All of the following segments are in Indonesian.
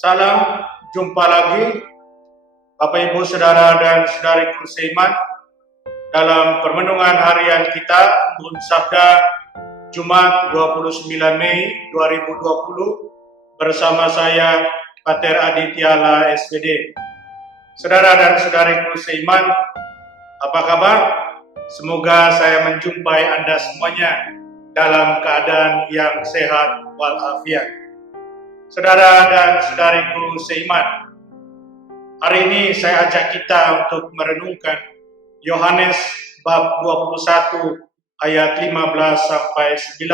Salam, jumpa lagi Bapak Ibu Saudara dan Saudariku seiman dalam permenungan harian kita Urun Sabda Jumat 29 Mei 2020 bersama saya Pater Aditya SPD. Saudara dan saudariku seiman, apa kabar? Semoga saya menjumpai Anda semuanya dalam keadaan yang sehat walafiat. Saudara dan saudariku seiman, hari ini saya ajak kita untuk merenungkan Yohanes bab 21 ayat 15 sampai 19.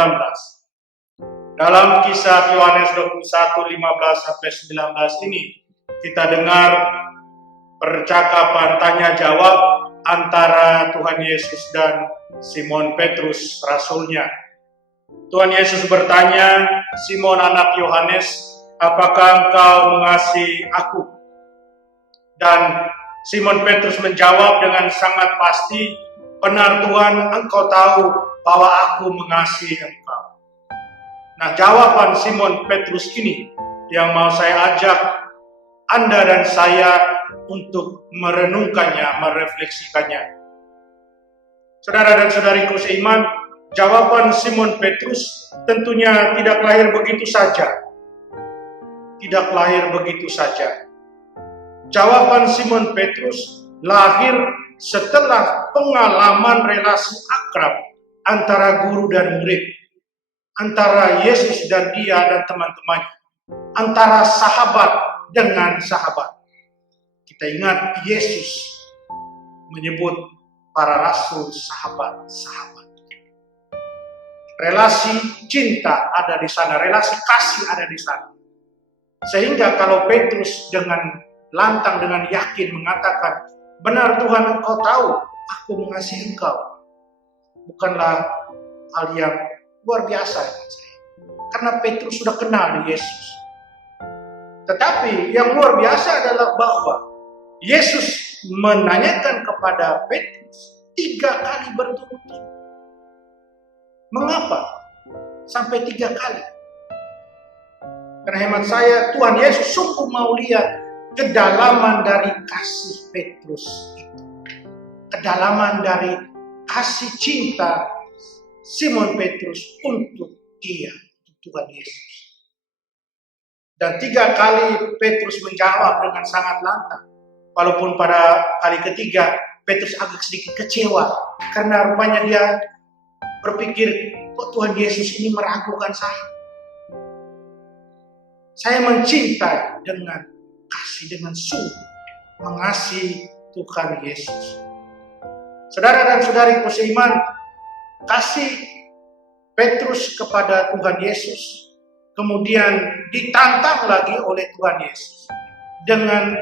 Dalam kisah Yohanes 21 15 sampai 19 ini kita dengar percakapan tanya jawab antara Tuhan Yesus dan Simon Petrus rasulnya. Tuhan Yesus bertanya, "Simon anak Yohanes, apakah engkau mengasihi aku?" Dan Simon Petrus menjawab dengan sangat pasti, "Benar Tuhan, engkau tahu bahwa aku mengasihi engkau." Nah, jawaban Simon Petrus ini yang mau saya ajak Anda dan saya untuk merenungkannya, merefleksikannya. Saudara dan saudariku seiman, jawaban Simon Petrus tentunya tidak lahir begitu saja. Tidak lahir begitu saja. Jawaban Simon Petrus lahir setelah pengalaman relasi akrab antara guru dan murid, antara Yesus dan dia dan teman-temannya, antara sahabat dengan sahabat. Kita ingat Yesus menyebut para rasul sahabat-sahabat. Relasi cinta ada di sana, relasi kasih ada di sana. Sehingga kalau Petrus dengan lantang, dengan yakin mengatakan, "Benar Tuhan, engkau tahu aku mengasihi engkau," bukanlah hal yang luar biasa menurut saya. Karena Petrus sudah kenal Yesus. Tetapi yang luar biasa adalah bahwa Yesus menanyakan kepada Petrus 3 kali berturut-turut. Mengapa sampai 3 kali? Karena hemat saya, Tuhan Yesus sungguh mau lihat kedalaman dari kasih Petrus itu. Kedalaman dari kasih cinta Simon Petrus untuk dia, Tuhan Yesus. Dan 3 kali Petrus menjawab dengan sangat lantang. Walaupun pada kali ketiga Petrus agak sedikit kecewa karena rupanya dia berpikir, kok Tuhan Yesus ini meragukan saya? Saya mencintai dengan kasih, dengan sungguh mengasihi Tuhan Yesus. Saudara dan saudariku seiman, kasih Petrus kepada Tuhan Yesus kemudian ditantang lagi oleh Tuhan Yesus dengan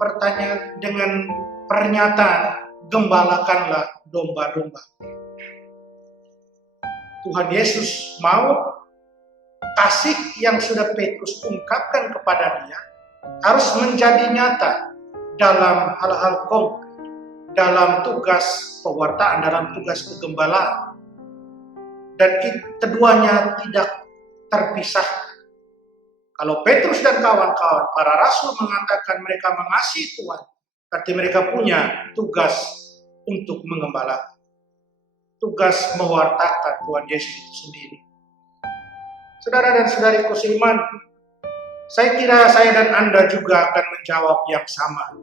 pertanyaan, dengan pernyataan, "Gembalakanlah domba-domba." Tuhan Yesus mau kasih yang sudah Petrus ungkapkan kepada dia harus menjadi nyata dalam hal-hal konkret, dalam tugas pewartaan, dalam tugas kegembalaan. Dan keduanya tidak terpisahkan. Kalau Petrus dan kawan-kawan, para rasul mengatakan mereka mengasihi Tuhan, berarti mereka punya tugas untuk mengembalakan. Tugas mewartakan Tuhan Yesus itu sendiri. Saudara dan saudariku seiman, saya kira saya dan Anda juga akan menjawab yang sama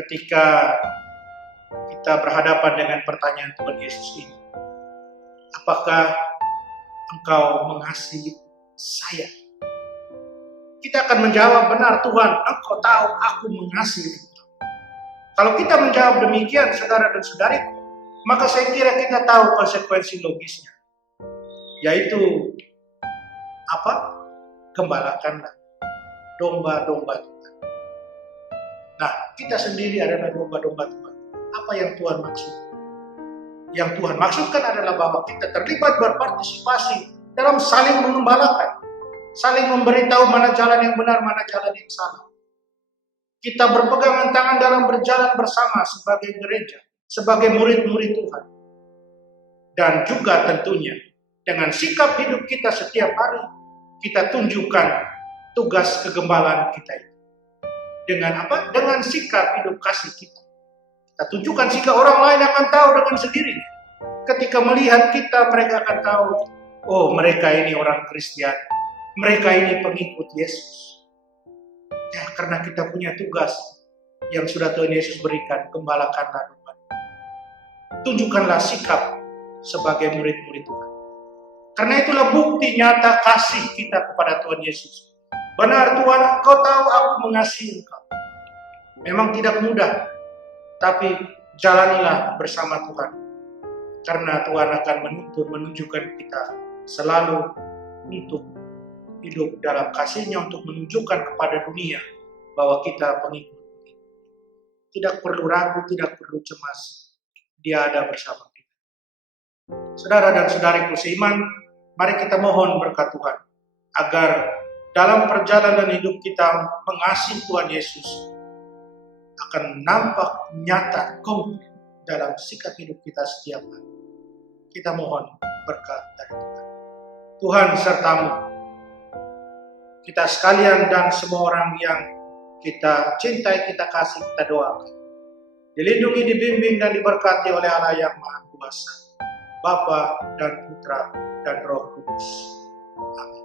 ketika kita berhadapan dengan pertanyaan Tuhan Yesus ini. Apakah engkau mengasihi saya? Kita akan menjawab, "Benar Tuhan, engkau tahu aku mengasihi engkau." Kalau kita menjawab demikian, saudara dan saudariku, maka saya kira kita tahu konsekuensi logisnya. Yaitu apa? Gembalakanlah domba-domba Tuhan. Nah, kita sendiri adalah domba-domba Tuhan. Apa yang Tuhan maksud? Yang Tuhan maksudkan adalah bahwa kita terlibat berpartisipasi dalam saling mengembalakan, saling memberitahu mana jalan yang benar, mana jalan yang salah. Kita berpegangan tangan dalam berjalan bersama sebagai gereja, sebagai murid-murid Tuhan. Dan juga tentunya dengan sikap hidup kita setiap hari, kita tunjukkan tugas kegembalaan kita itu. Dengan apa? Dengan sikap hidup kasih kita. Kita tunjukkan sehingga orang lain akan tahu dengan sendirinya. Ketika melihat kita, mereka akan tahu, oh mereka ini orang Kristen, mereka ini pengikut Yesus. Ya, karena kita punya tugas yang sudah Tuhan Yesus berikan, gembalakanlah domba. Tunjukkanlah sikap sebagai murid-murid Tuhan. Karena itulah bukti nyata kasih kita kepada Tuhan Yesus. Benar Tuhan, Engkau tahu aku mengasihi Engkau. Memang tidak mudah, tapi jalanilah bersama Tuhan. Karena Tuhan akan menunjukkan kita selalu untuk hidup dalam kasih-Nya, untuk menunjukkan kepada dunia bahwa kita pengikut. Tidak perlu ragu, tidak perlu cemas. Dia ada bersama kita. Saudara dan saudariku seiman, mari kita mohon berkat Tuhan agar dalam perjalanan hidup kita mengasihi Tuhan Yesus akan nampak nyata konkret dalam sikap hidup kita setiap hari. Kita mohon berkat dari Tuhan. Tuhan sertamu, kita sekalian dan semua orang yang kita cintai, kita kasih, kita doakan. Dilindungi, dibimbing, dan diberkati oleh Allah yang Maha Kuasa, Bapa dan Putra dan Roh Kudus. Amin.